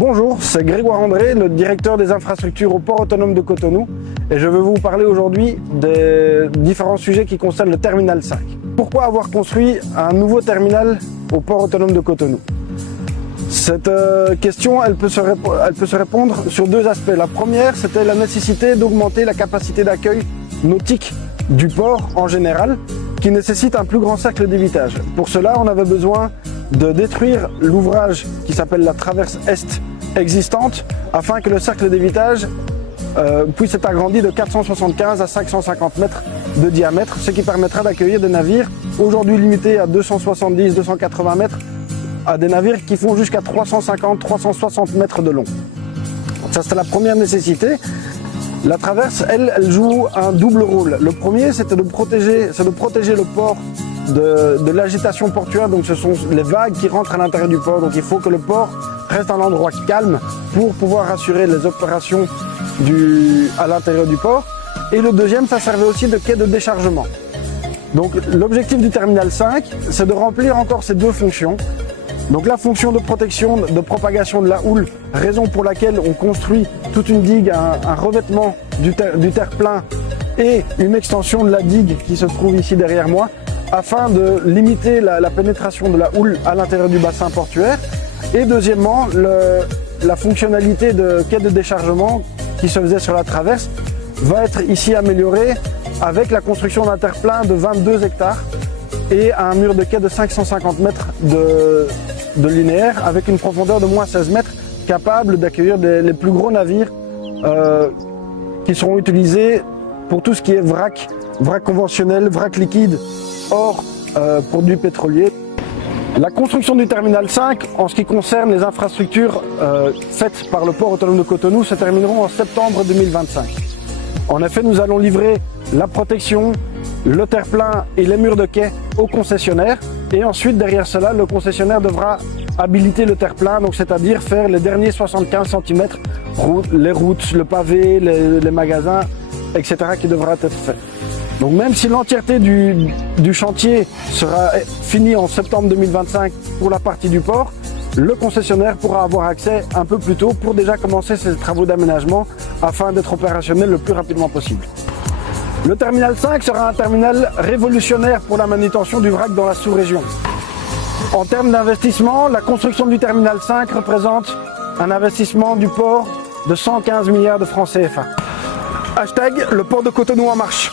Bonjour, c'est Grégoire André, le directeur des infrastructures au port autonome de Cotonou et je veux vous parler aujourd'hui des différents sujets qui concernent le terminal 5. Pourquoi avoir construit un nouveau terminal au port autonome de Cotonou? Cette question, elle peut se répondre sur deux aspects. La première, c'était la nécessité d'augmenter la capacité d'accueil nautique du port en général, qui nécessite un plus grand cercle d'évitage. Pour cela, on avait besoin de détruire l'ouvrage qui s'appelle la traverse Est existante, afin que le cercle d'évitage puisse être agrandi de 475 à 550 mètres de diamètre, ce qui permettra d'accueillir des navires aujourd'hui limités à 270-280 mètres, à des navires qui font jusqu'à 350-360 mètres de long. Ça, c'était la première nécessité. La traverse, elle joue un double rôle. Le premier, c'était de protéger le port de l'agitation portuaire. Donc ce sont les vagues qui rentrent à l'intérieur du port. Donc il faut que le port reste un endroit calme pour pouvoir assurer les opérations à l'intérieur du port. Et le deuxième, ça servait aussi de quai de déchargement. Donc l'objectif du terminal 5, c'est de remplir encore ces deux fonctions. Donc la fonction de protection, de propagation de la houle, raison pour laquelle on construit toute une digue, un revêtement du terre-plein et une extension de la digue qui se trouve ici derrière moi, afin de limiter la pénétration de la houle à l'intérieur du bassin portuaire. Et deuxièmement, la fonctionnalité de quai de déchargement qui se faisait sur la traverse va être ici améliorée avec la construction d'un terre-plein de 22 hectares et un mur de quai de 550 mètres de linéaire avec une profondeur de moins 16 mètres capable d'accueillir les plus gros navires qui seront utilisés pour tout ce qui est vrac conventionnel, vrac liquide, hors produits pétroliers. La construction du terminal 5, en ce qui concerne les infrastructures faites par le port autonome de Cotonou, se termineront en septembre 2025. En effet, nous allons livrer la protection, le terre-plein et les murs de quai au concessionnaire. Et ensuite, derrière cela, le concessionnaire devra habiliter le terre-plein, donc c'est-à-dire faire les derniers 75 cm, les routes, le pavé, les magasins, etc. qui devra être fait. Donc même si l'entièreté du chantier sera finie en septembre 2025 pour la partie du port, le concessionnaire pourra avoir accès un peu plus tôt pour déjà commencer ses travaux d'aménagement afin d'être opérationnel le plus rapidement possible. Le terminal 5 sera un terminal révolutionnaire pour la manutention du vrac dans la sous-région. En termes d'investissement, la construction du terminal 5 représente un investissement du port de 115 milliards de francs CFA. Hashtag le port de Cotonou en marche.